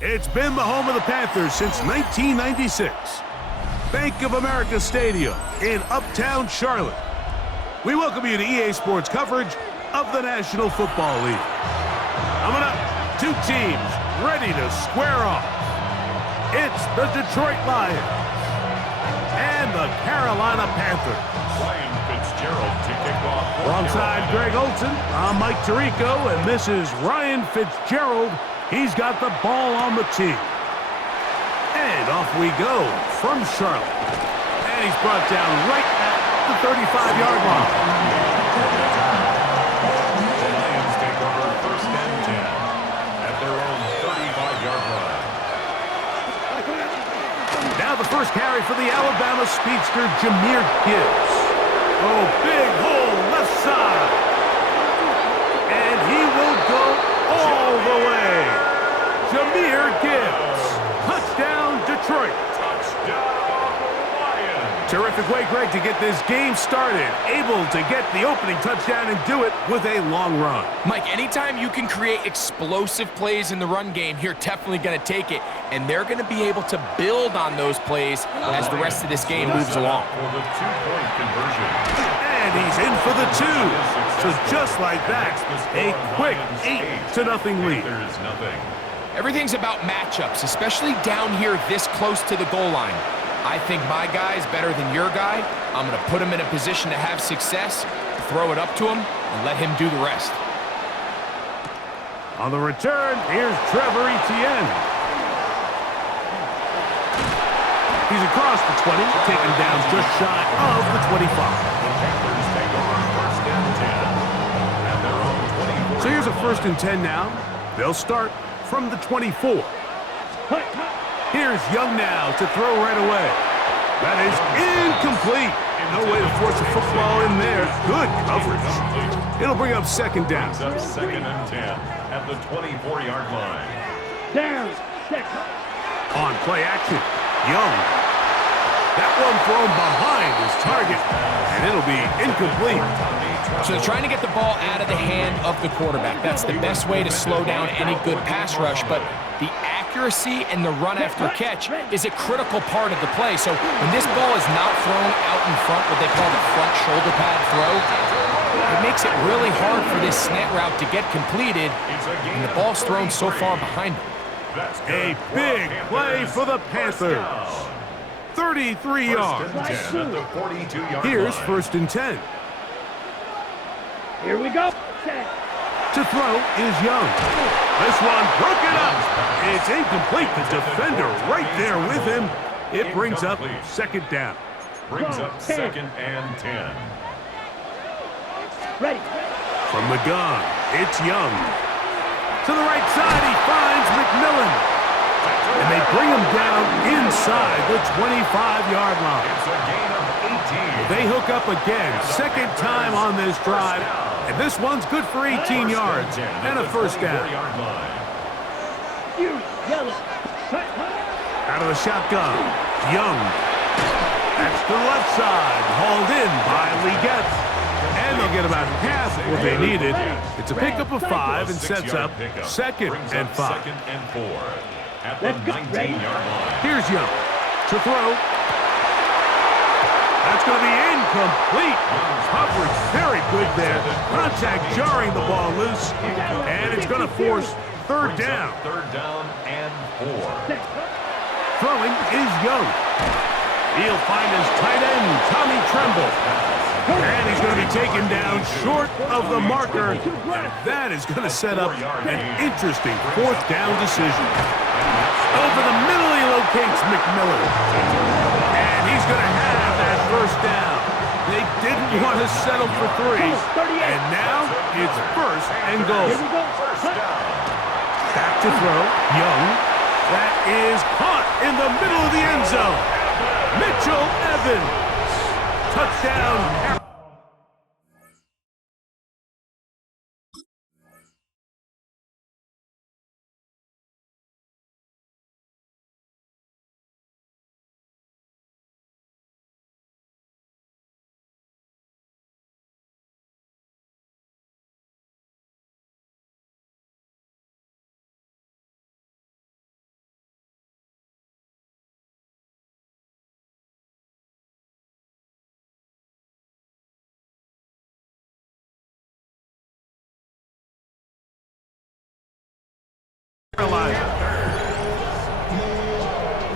It's been the home of the Panthers since 1996. Bank of America Stadium in Uptown Charlotte. We welcome you to EA Sports coverage of the National Football League. Coming up, two teams ready to square off. It's the Detroit Lions and the Carolina Panthers. Ryan Fitzgerald to kick off. Alongside Greg Olson, I'm Mike Tirico, and this is Ryan Fitzgerald. He's got the ball on the tee. And off we go from Charlotte. And he's brought down right at the 35-yard line. The Lions take over first and 10 at their own 35-yard line. Now the first carry for the Alabama speedster, Jahmyr Gibbs. Oh, big hole left side. And he will go all the way. Jahmyr Gibbs. Touchdown, Detroit. Touchdown, Lions. Terrific way, Greg, to get this game started. Able to get the opening touchdown and do it with a long run. Mike, anytime you can create explosive plays in the run game, you're definitely going to take it. And they're going to be able to build on those plays as the rest of this game moves along. For the two-point conversion. And he's in for the two. So just like that, a quick 8-0 lead. There's nothing. Everything's about matchups, especially down here this close to the goal line. I think my guy's better than your guy. I'm going to put him in a position to have success, throw it up to him, and let him do the rest. On the return, here's Trevor Etienne. He's across the 20, taken down just shy of the 25. The Panthers take over first and 10 at their own 24. So here's a first and 10 now. They'll start from the 24. Here's Young now to throw right away. That is incomplete. No way to force a football in there. Good coverage. It'll bring up second down. Brings up second and 10 at the 24-yard line. Down, second. On play action, Young. That one thrown behind his target, and it'll be incomplete. So they're trying to get the ball out of the hand of the quarterback. That's the best way to slow down any good pass rush, but the accuracy and the run after catch is a critical part of the play. So when this ball is not thrown out in front, what they call the front shoulder pad throw, it makes it really hard for this slant route to get completed, and the ball's thrown so far behind them. A big play for the Panthers. 33 yards. Here's first and 10. Here we go. Set. To throw is Young. This one broken up. It's incomplete. The defender right there with him. It brings up second down. Brings up second and 10. Ready. From the gun, it's Young. To the right side, he finds McMillan. And they bring him down inside the 25-yard line. It's a gain of 18. They hook up again, second time on this drive. And this one's good for 18 yards and a first down. You yellow. Out of the shotgun, Young. That's to the left side, hauled in by Leggett. And they'll get about half what they needed. It's a pickup of 5 and sets up second and 5. Second and 4 at the 19-yard line. Here's Young to throw. That's going to be incomplete. Coverage very good there. Contact jarring the ball loose. And it's going to force third down. Third down and 4. Throwing is Young. He'll find his tight end, Tommy Tremble. And he's going to be taken down short of the marker. And that is going to set up an interesting fourth down decision. Over the middle, he locates McMillan. And he's going to have that first down. They didn't want to settle for 3. And now it's first and goal. Back to throw, Young. That is caught in the middle of the end zone. Mitchell Evans. Touchdown.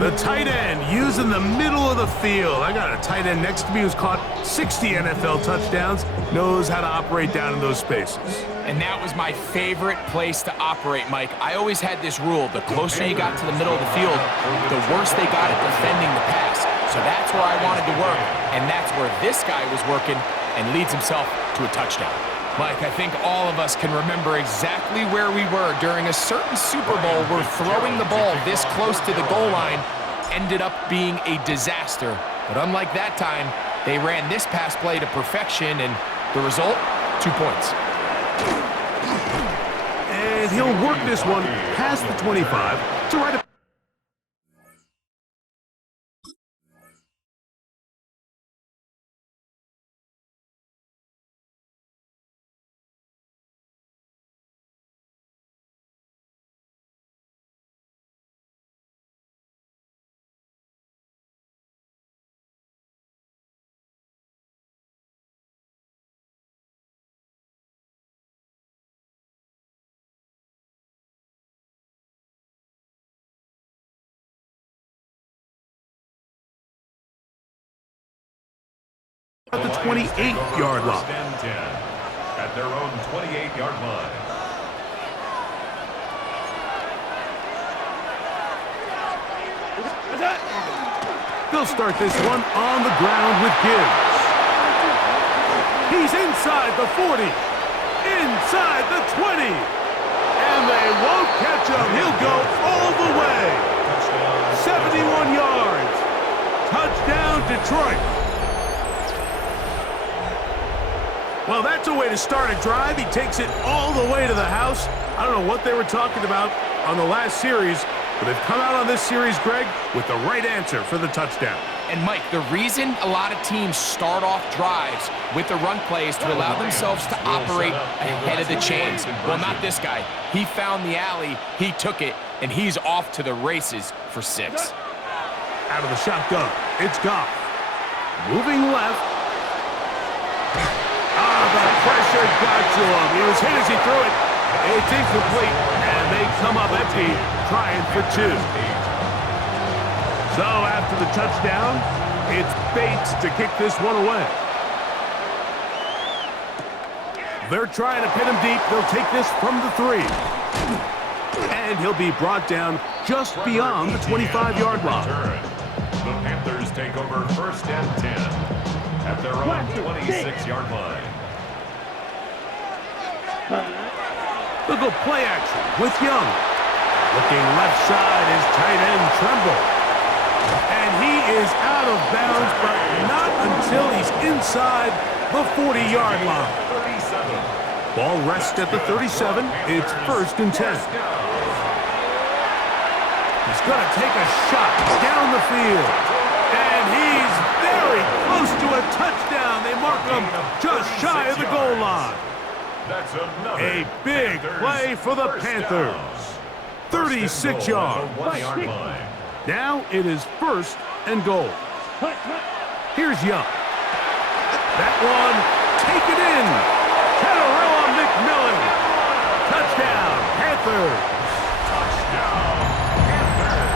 The tight end using the middle of the field. I got a tight end next to me who's caught 60 NFL touchdowns, knows how to operate down in those spaces. And that was my favorite place to operate, Mike. I always had this rule: the closer you got to the middle of the field, the worse they got at defending the pass. So that's where I wanted to work, and that's where this guy was working and leads himself to a touchdown. Mike, I think all of us can remember exactly where we were during a certain Super Bowl where throwing the ball this close to the goal line ended up being a disaster. But unlike that time, they ran this pass play to perfection, and the result, 2 points. And he'll work this one past the 25 to right up. At the 28-yard line. First and 10 at their own 28-yard line. They'll start this one on the ground with Gibbs. He's inside the 40, inside the 20, and they won't catch him. He'll go all the way. 71 yards. Touchdown, Detroit. Well, that's a way to start a drive. He takes it all the way to the house. I don't know what they were talking about on the last series, but they've come out on this series, Greg, with the right answer for the touchdown. And Mike, the reason a lot of teams start off drives with the run play is to allow themselves to operate ahead of the chains. Well, not this guy. He found the alley, he took it, and he's off to the races for 6. Out of the shotgun, it's Goff. Moving left. The pressure got to him. He was hit as he threw it. It's incomplete, and they come up empty, trying for 2. So after the touchdown, it's Bates to kick this one away. They're trying to pin him deep. They'll take this from the 3. And he'll be brought down just beyond the 25-yard line. The Panthers take over first and 10 at their own 26-yard line. They'll go play action with Young. Looking left side is tight end Tremble. And he is out of bounds, but not until he's inside the 40-yard line. Ball rests at the 37. It's first and 10. He's going to take a shot down the field. And he's very close to a touchdown. They mark him just shy of the goal line. That's a big play for the Panthers. 36 yards. Now it is first and goal. Here's Young. That one, take it in. Catarella McMillan. Touchdown, Panthers.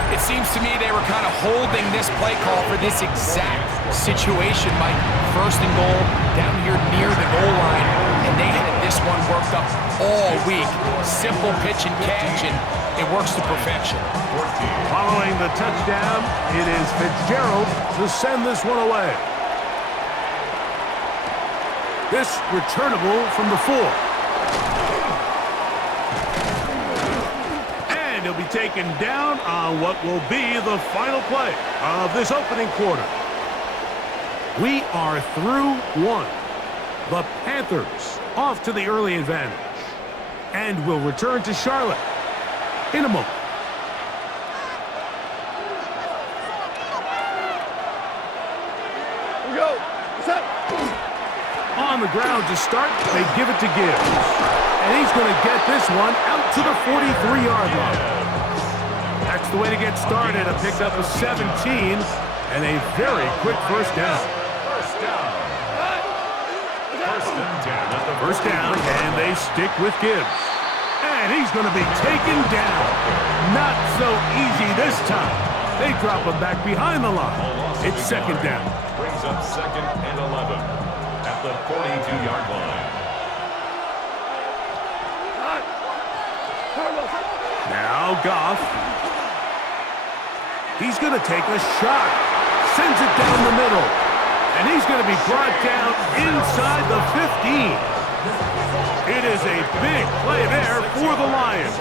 It seems to me they were kind of holding this play call for this exact situation, Mike. First and goal, down here near the goal line, and they had this one worked up all week. Simple pitch and catch, and it works to perfection. Following the touchdown, it is Fitzgerald to send this one away. This returnable from the 4. And he'll be taken down on what will be the final play of this opening quarter. We are through 1. The Panthers off to the early advantage. And will return to Charlotte in a moment. Here we go. What's up? On the ground to start, they give it to Gibbs. And he's going to get this one out to the 43-yard line. That's the way to get started. A pickup of 17 and a very quick first down. First down, and they stick with Gibbs. And he's going to be taken down. Not so easy this time. They drop him back behind the line. It's second down. Brings up 2nd and 11 at the 42-yard line. Now Goff. He's going to take a shot. Sends it down the middle. And he's going to be brought down inside the 15. It is a big play there for the Lions.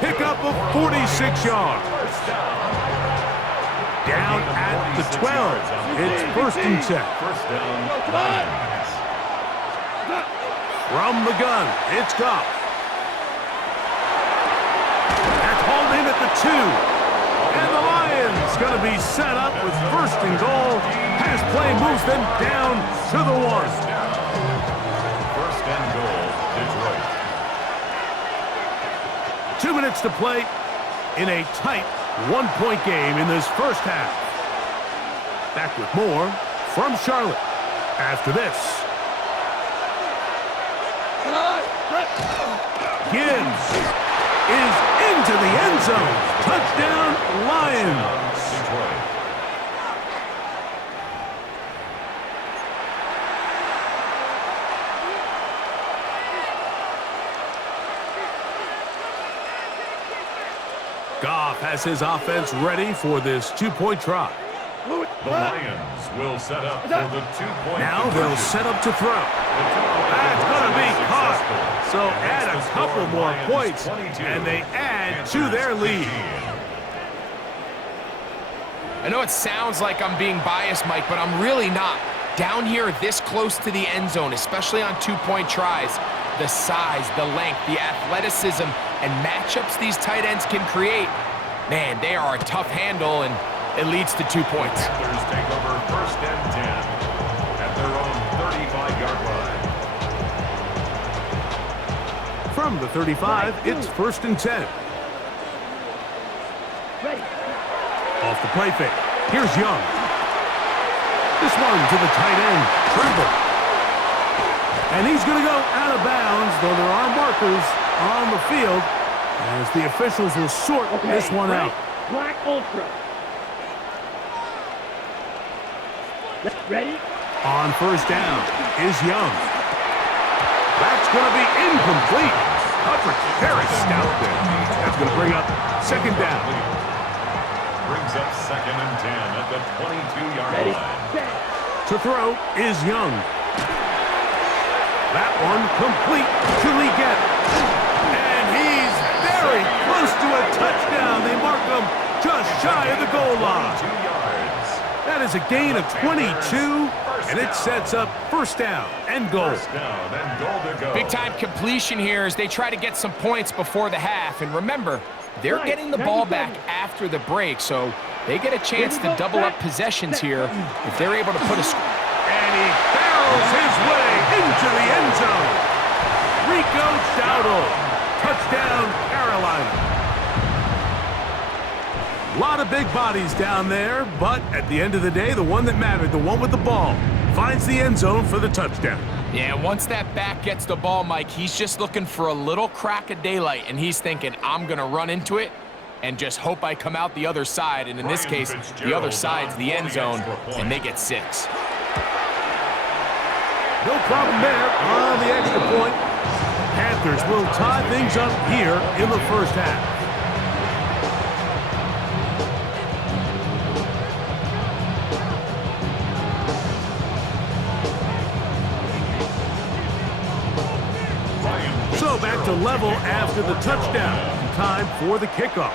Pick up of 46 yards. Down at the 12. It's 1st and 10. First down, Lions. From the gun, it's Goff. That's hauled in at the 2. And the Lions going to be set up with 1st and goal. Pass play moves them down to the 1. 1st and goal, Detroit. 2 minutes to play in a tight one-point game in this first half. Back with more from Charlotte after this. Gibbs is into the end zone. Touchdown, Lions. Detroit. Goff has his offense ready for this 2-point try. The Lions will set up for the 2-point. Now they'll set up to throw. That's going to be caught. So add a couple more points, and they add to their lead. I know it sounds like I'm being biased, Mike, but I'm really not. Down here this close to the end zone, especially on 2-point tries, the size, the length, the athleticism, and matchups these tight ends can create, man, they are a tough handle, and it leads to 2 points. Panthers take over 1st and 10 at their own 35-yard line. From the 35, it's 1st and 10. Ready. Off the play fake. Here's Young. This one to the tight end, Tremble. And he's going to go out of bounds, though there are markers on the field, as the officials will sort this one out. Black Ultra. Ready? On 1st down is Young. That's going to be incomplete. Coverage very stout there. That's going to bring up 2nd down. Brings up 2nd and 10 at the 22-yard Ready? line. Set. To throw is Young. That one complete to Leggett. And he's very close to a touchdown. They mark him just shy of the goal line. 2 yards. That is a gain of 22, and it sets up 1st down and goal. 1st down and goal to go. Big-time completion here as they try to get some points before the half. And remember, they're getting the ball back after the break, so they get a chance to double up possessions here if they're able to put a... And he barrels his way into the end zone. Rico Dowdle. Touchdown, Carolina. A lot of big bodies down there, but at the end of the day, the one that mattered, the one with the ball, finds the end zone for the touchdown. Yeah, once that back gets the ball, Mike, he's just looking for a little crack of daylight, and he's thinking, I'm going to run into it and just hope I come out the other side. And in this case, the other side's the end zone, and they get 6. No problem there on the extra point. Panthers will tie things up here in the first half. So back to level after the touchdown. Time for the kickoff.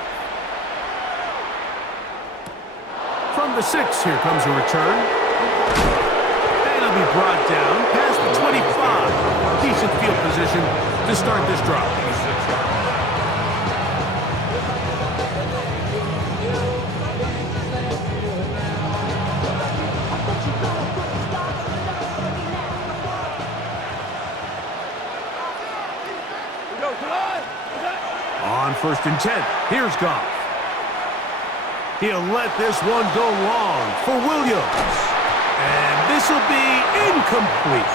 From the 6, here comes a return. And it'll be brought down past the 25. Decent field position to start this drive. On 1st and 10, here's Goff. He'll let this one go long for Williams. And this will be incomplete.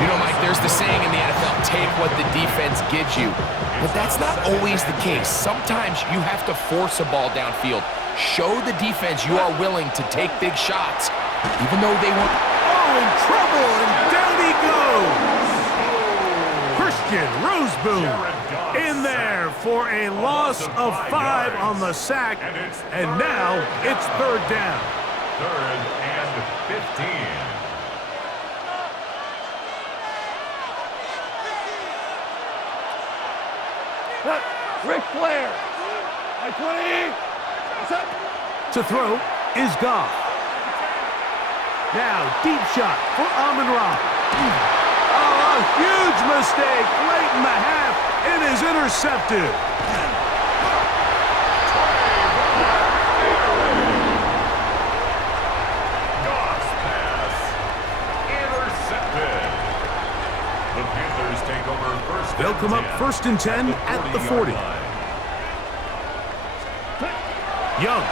You know, Mike, there's the saying in the NFL, take what the defense gives you. But that's not always the case. Sometimes you have to force a ball downfield. Show the defense you are willing to take big shots, even though they won't. Oh, in trouble, and down he goes. Christian Roseboom in there for a loss of 5 on the sack, and now it's 3rd down. 3rd and 15. Ric Flair. I 20. To throw is Goff. Now, deep shot for Amon-Ra. Oh, a huge mistake late in the half. It is intercepted. Goff's pass intercepted. The Panthers take over 1st. They'll come up 1st and 10 at the 40. Young.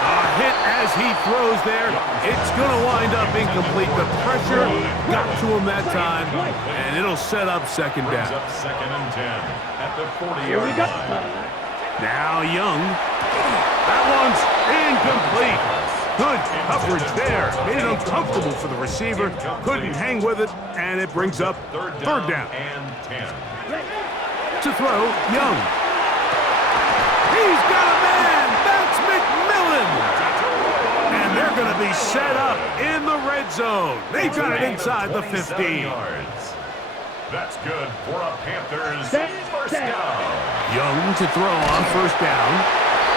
A hit as he throws there. It's going to wind up incomplete. The pressure got to him that time, and it'll set up 2nd down. Up 2nd and 10 at the 40-yard Here we go. line. Now Young. That one's incomplete. Good coverage there. Made it uncomfortable for the receiver. Couldn't hang with it, and it brings up 3rd down. And 10. To throw, Young. He's got a man. That's McMillan. And they're going to be set up in the red zone. They've got it inside the 15. Yards. That's good for a Panthers Set, 1st set. down. Young to throw on 1st down.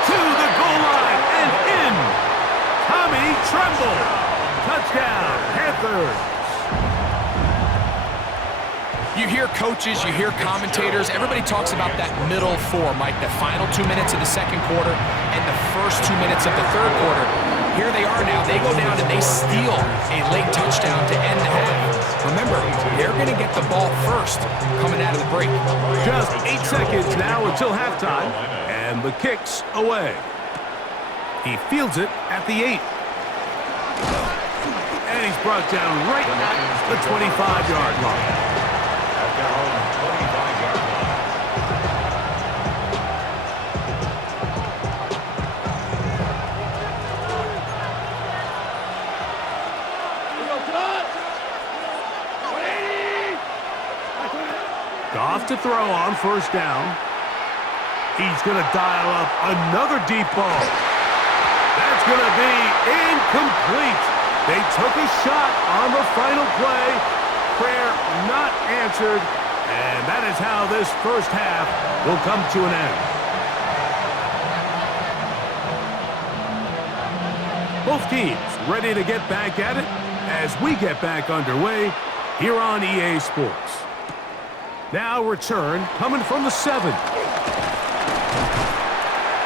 To the goal line and in. Tommy Tremble. Touchdown, Panthers. You hear coaches, you hear commentators, everybody talks about that middle 4, Mike, the final 2 minutes of the 2nd quarter and the first 2 minutes of the 3rd quarter. Here they are now. They go down and they steal a late touchdown to end the half. Remember, they're going to get the ball first coming out of the break. Just 8 seconds now until halftime, and the kick's away. He fields it at the 8. And he's brought down right at the 25-yard line. At their own 25-yard line. Goff to throw on 1st down. He's going to dial up another deep ball. That's going to be incomplete. They took a shot on the final play. Prayer not answered. And that is how this 1st half will come to an end. Both teams ready to get back at it as we get back underway here on EA Sports. Now return coming from the 7.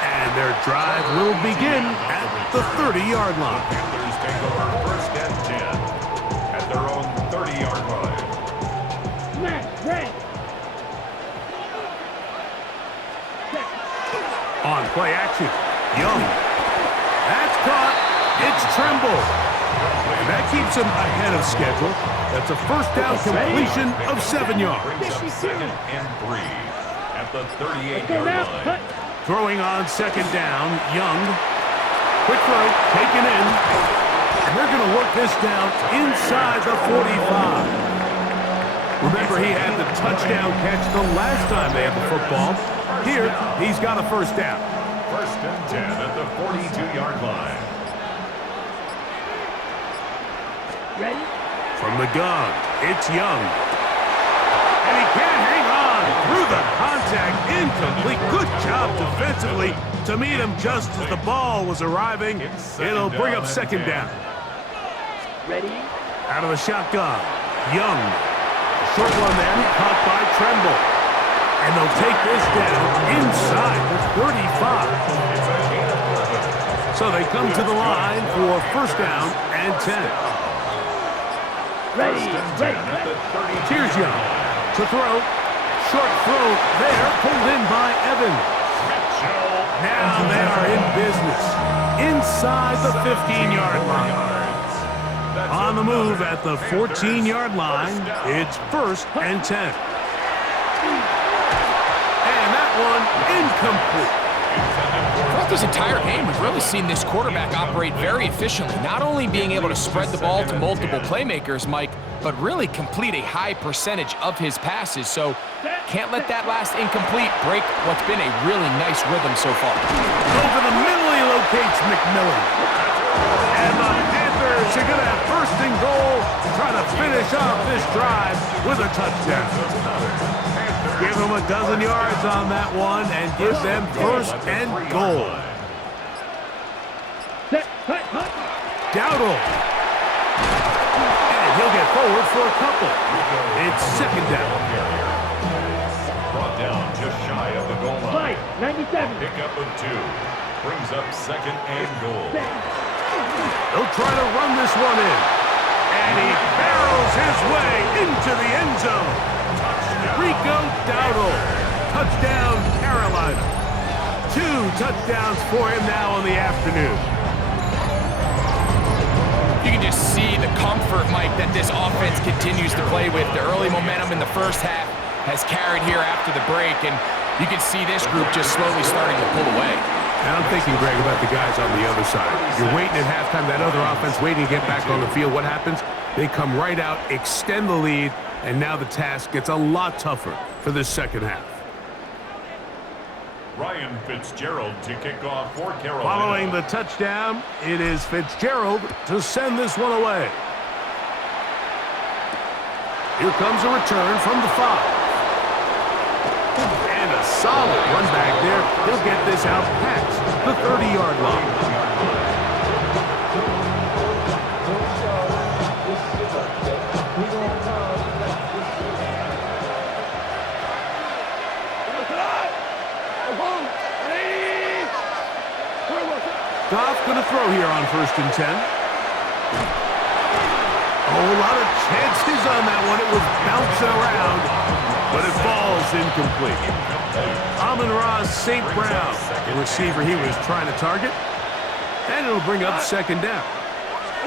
And their drive will begin at the 30-yard line. Panthers take over 1st and 10 at their own 30-yard line. Red. On play action, Young. That's caught. It's Tremble. And that keeps him ahead of schedule. That's a 1st down completion of 7 yards. Brings up 2nd and 3 at the 38-yard line. Throwing on 2nd down, Young. Quick throw, taken in. And they're going to work this down inside the 45. Remember, he had the touchdown catch the last time they had the football. Here, he's got a 1st down. 1st and 10 at the 42-yard line. Ready? From the gun, it's Young. And he can't hang on through the contact. Incomplete. Good job defensively to meet him just as the ball was arriving. It'll bring up 2nd down. Ready? Out of the shotgun, Young. Short one there, caught by Tremble. And they'll take this down inside the 35. So they come to the line for 1st down and 10. Ready? Here's Young to throw. Short throw there, pulled in by Evans. Now they are in business inside the 15-yard line. On the move at the 14-yard line, it's 1st and 10. And that one incomplete. Throughout this entire game, we've really seen this quarterback operate very efficiently, not only being able to spread the ball to multiple playmakers, Mike, but really complete a high percentage of his passes. So can't let that last incomplete break what's been a really nice rhythm so far. Over the middle, he locates McMillan. And the Panthers are going to have 1st and goal, trying to finish off this drive with a touchdown. Give them a dozen yards on that one and give them 1st and goal. Dowdle. And he'll get forward for a couple. It's 2nd down. Brought down just shy of the goal line. 97. Pick up of 2. Brings up 2nd and goal. He'll try to run this one in. And he barrels his way into the end zone. Rico Dowdle. Touchdown, Carolina. 2 touchdowns for him now on the afternoon. You can just see the comfort, Mike, that this offense continues to play with. The early momentum in the first half has carried here after the break, and you can see this group just slowly starting to pull away. And I'm thinking, Greg, about the guys on the other side. You're waiting at halftime, that other offense waiting to get back on the field. What happens? They come right out, extend the lead, and now the task gets a lot tougher for this second half. Ryan Fitzgerald to kick off for Carolina. Following the touchdown, it is Fitzgerald to send this one away. Here comes a return from the 5. And a solid run back there. He'll get this out past the 30-yard line. Goff going to throw here on 1st and 10. Oh, a lot of chances on that one. It was bouncing around, but it falls incomplete. Amon-Ra St. Brown, the receiver he was trying to target. And it'll bring up 2nd down.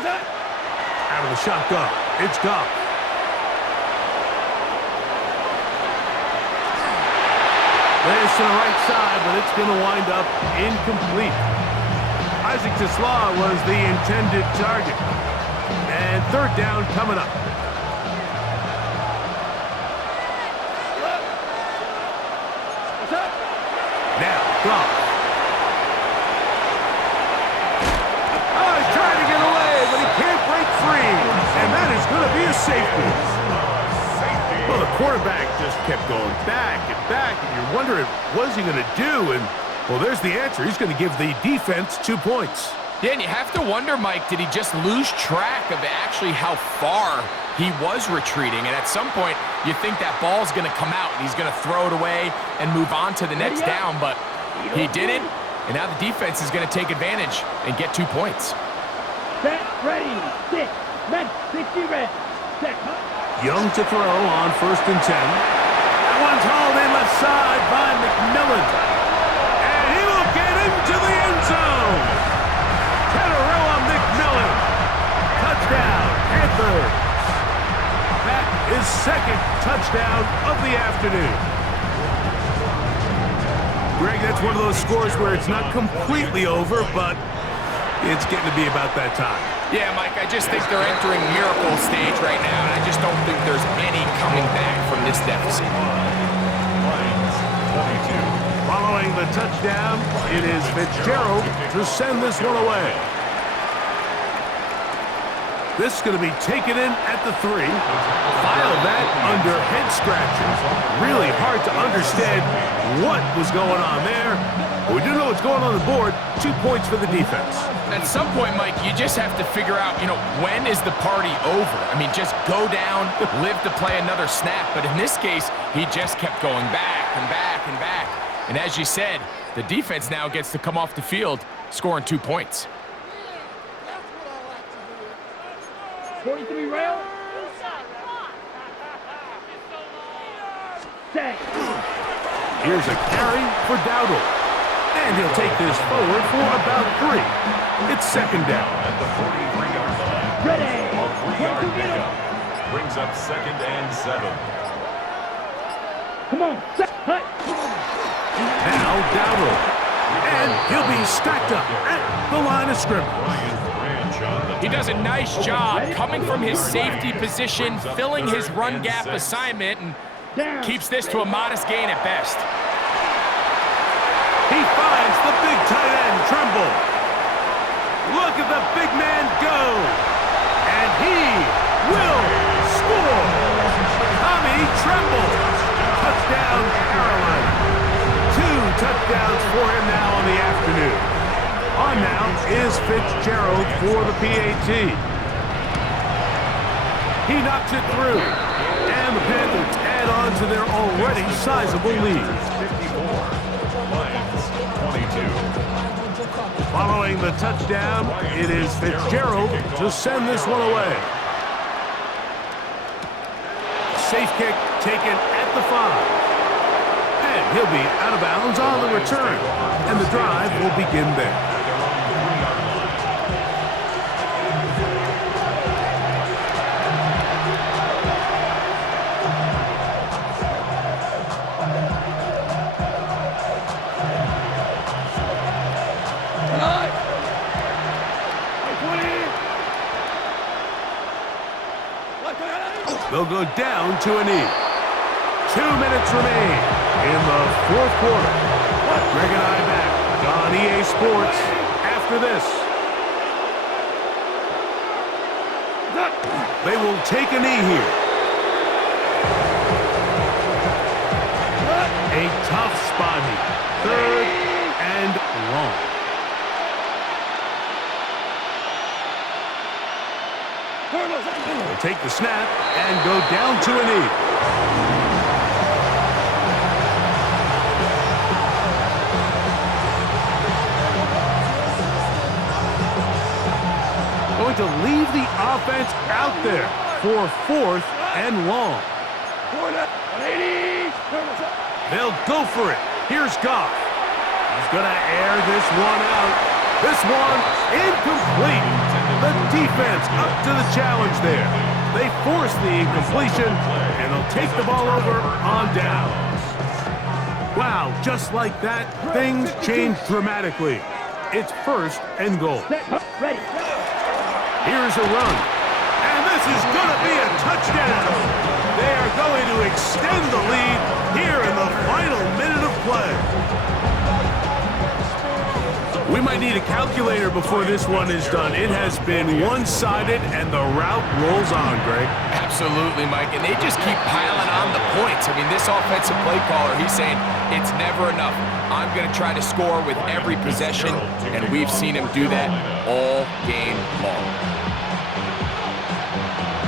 Out of the shotgun, it's Goff. This to the right side, but it's going to wind up incomplete. Isaac Tesla was the intended target. And 3rd down coming up. Now, Goff. Oh, he's trying to get away, but he can't break free. And that is going to be a safety. Well, the quarterback just kept going back and back, and you're wondering, what is he going to do? And well, there's the answer. He's going to give the defense 2 points. Yeah, and you have to wonder, Mike, did he just lose track of actually how far he was retreating? And at some point, you think that ball's going to come out, and he's going to throw it away and move on to the next down, but he didn't, and now the defense is going to take advantage and get 2 points. Set, ready, 6, men, 60 red. Set, Young to throw on 1st and 10. That one's hauled in left side by McMillan. And he will get into the end zone. Teteroa McMillan. Touchdown, Panthers. That is 2nd touchdown of the afternoon. Greg, that's one of those scores where it's not completely over, but it's getting to be about that time. Yeah, Mike, I just think they're entering miracle stage right now, and I just don't think there's any coming back from this deficit. Following the touchdown, it is Fitzgerald to send this one away. This is going to be taken in at the 3. File that under head scratchers. Really hard to understand what was going on there. But we do know what's going on the board. 2 points for the defense. At some point, Mike, you just have to figure out, when is the party over? I mean, just go down, live to play another snap. But in this case, he just kept going back and back and back. And as you said, the defense now gets to come off the field, scoring 2 points. 43 rail. Set. Here's a carry for Dowdle. And he'll take this forward for about 3. It's 2nd down. At the 43-yard line. Ready. A 3-yard pickup brings up 2nd and 7. Come on. Set. Hut. Now Dowdle. And he'll be stacked up at the line of scrimmage. He does a nice job coming from his safety position, filling his run gap assignment, and keeps this to a modest gain at best. He finds the big tight end, Tremble. Look at the big man go. And he will score. Tommy Tremble. Touchdown, Carolina. 2 touchdowns for him now on the afternoon. On now is Fitzgerald for the PAT. He knocks it through. And the Panthers add on to their already sizable lead. 22. Following the touchdown, it is Fitzgerald to send this one away. Safe kick taken at the 5. And he'll be out of bounds on the return. And the drive will begin there. They'll go down to a knee. 2 minutes remain in the 4th quarter. Greg and I back on EA Sports after this. They will take a knee here. A tough spot here. 3rd and long. They'll take the snap and go down to a knee. Going to leave the offense out there for 4th and long. They'll go for it. Here's Goff. He's going to air this one out. This one incomplete. The defense up to the challenge there. They force the incompletion, and they'll take the ball over on downs. Wow, just like that, things change dramatically. It's 1st and goal. Ready. Here's a run. And this is going to be a touchdown. They are going to extend the lead here in the final minute of play. We might need a calculator before this one is done. It has been one-sided, and the route rolls on, Greg. Absolutely, Mike, and they just keep piling on the points. I mean, this offensive play caller, he's saying it's never enough. I'm going to try to score with every possession, and we've seen him do that all game long.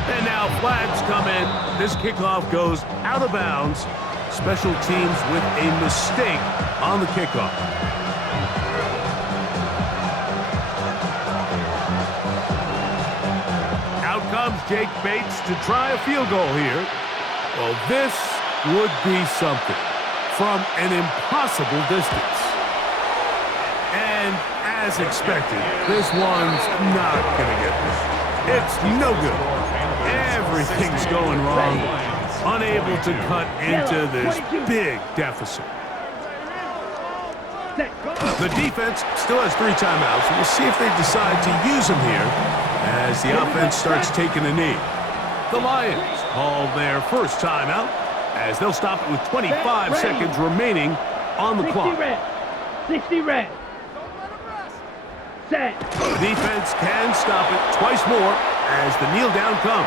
And now flags come in. This kickoff goes out of bounds. Special teams with a mistake on the kickoff. Out comes Jake Bates to try a field goal here. Well, this would be something from an impossible distance. And as expected, this one's not going to get this. It's no good. Everything's going wrong. Unable to cut into this big deficit. The defense still has 3 timeouts. We'll see if they decide to use them here as the offense starts taking a knee. The Lions call their first timeout as they'll stop it with 25 seconds remaining on the clock. 60 red. Set. The defense can stop it twice more as the kneel down comes.